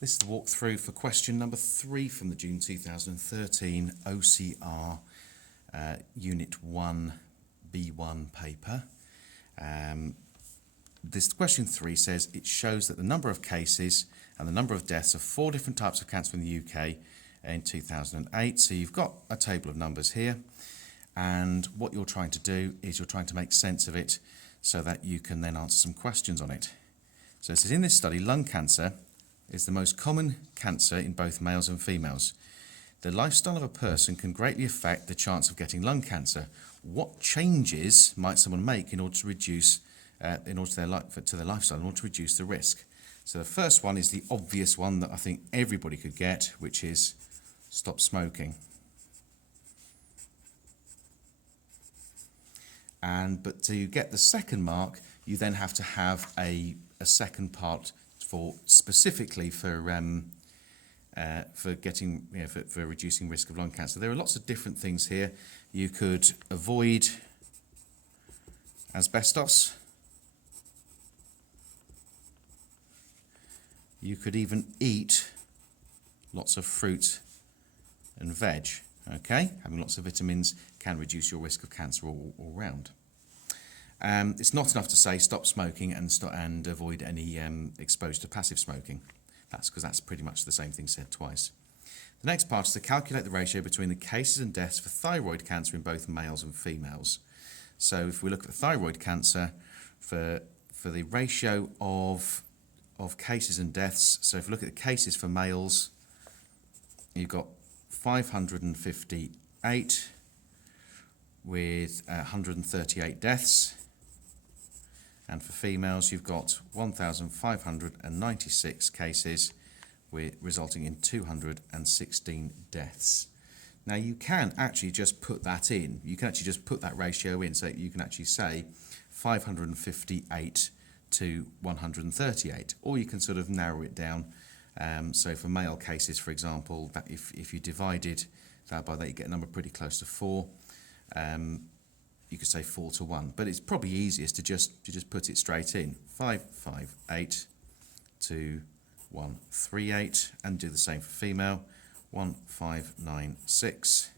This is the walkthrough for question number 3 from the June 2013 OCR Unit 1 B1 paper. This question 3 says it shows that the number of cases and the number of deaths of 4 different types of cancer in the UK in 2008. So you've got a table of numbers here, and what you're trying to do is you're trying to make sense of it so that you can then answer some questions on it. So it says, in this study, lung cancer is the most common cancer in both males and females. The lifestyle of a person can greatly affect the chance of getting lung cancer. What changes might someone make in order to reduce, to their lifestyle, in order to reduce the risk? So the first one is the obvious one that I think everybody could get, which is stop smoking. But to get the second mark, you then have to have a second part for specifically for getting for reducing risk of lung cancer. There are lots of different things here. You could avoid asbestos. You could even eat lots of fruit and veg. Okay, having lots of vitamins can reduce your risk of cancer all round. It's not enough to say stop smoking and avoid any exposure to passive smoking. That's because that's pretty much the same thing said twice. The next part is to calculate the ratio between the cases and deaths for thyroid cancer in both males and females. So if we look at thyroid cancer, for the ratio of cases and deaths, so if we look at the cases for males, you've got 558 with 138 deaths. And for females, you've got 1,596 cases, resulting in 216 deaths. Now, you can actually just put that in. You can actually just put that ratio in. So you can actually say 558 to 138. Or you can sort of narrow it down. So for male cases, for example, that if you divided that by that, you get a number pretty close to 4. You could say 4 to 1, but it's probably easiest to just put it straight in. 558 to 138, and do the same for female. 1596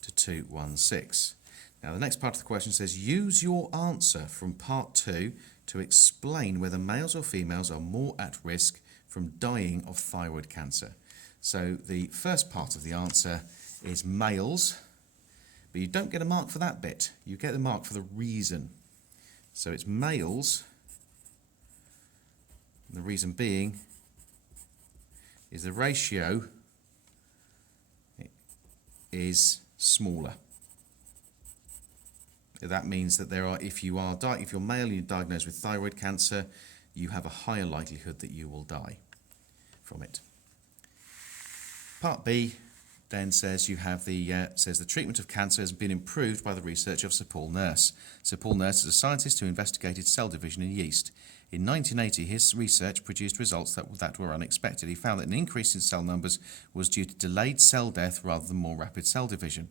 to 216. Now the next part of the question says, use your answer from part 2 to explain whether males or females are more at risk from dying of thyroid cancer. So the first part of the answer is males. But you don't get a mark for that bit. You get the mark for the reason. So it's males. And the reason being is the ratio is smaller. That means that if you're male and you're diagnosed with thyroid cancer, you have a higher likelihood that you will die from it. Part B then says the treatment of cancer has been improved by the research of Sir Paul Nurse. Sir Paul Nurse is a scientist who investigated cell division in yeast. In 1980, his research produced results that were unexpected. He found that an increase in cell numbers was due to delayed cell death rather than more rapid cell division.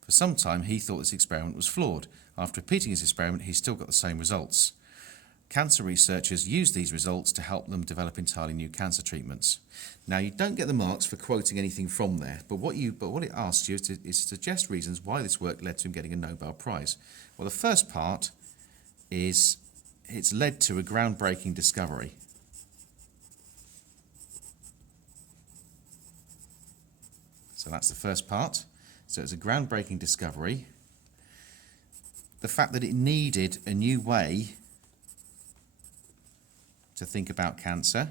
For some time, he thought this experiment was flawed. After repeating his experiment, he still got the same results. Cancer researchers use these results to help them develop entirely new cancer treatments. Now, you don't get the marks for quoting anything from there, but what it asks you is to suggest reasons why this work led to him getting a Nobel Prize. Well, the first part is it's led to a groundbreaking discovery. So that's the first part. So it's a groundbreaking discovery. The fact that it needed a new way to think about cancer,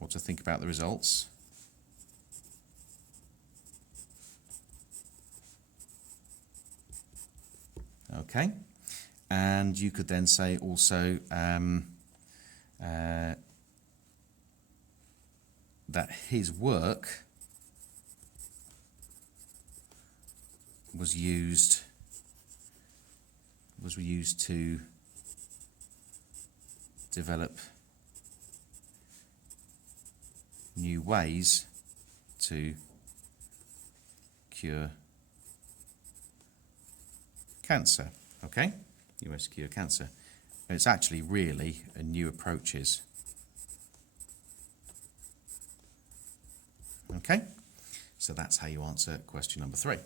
or to think about the results. Okay, and you could then say also that his work was used to develop new ways to cure cancer. Okay? New ways to cure cancer. It's actually really new approaches Okay, so that's how you answer question number 3.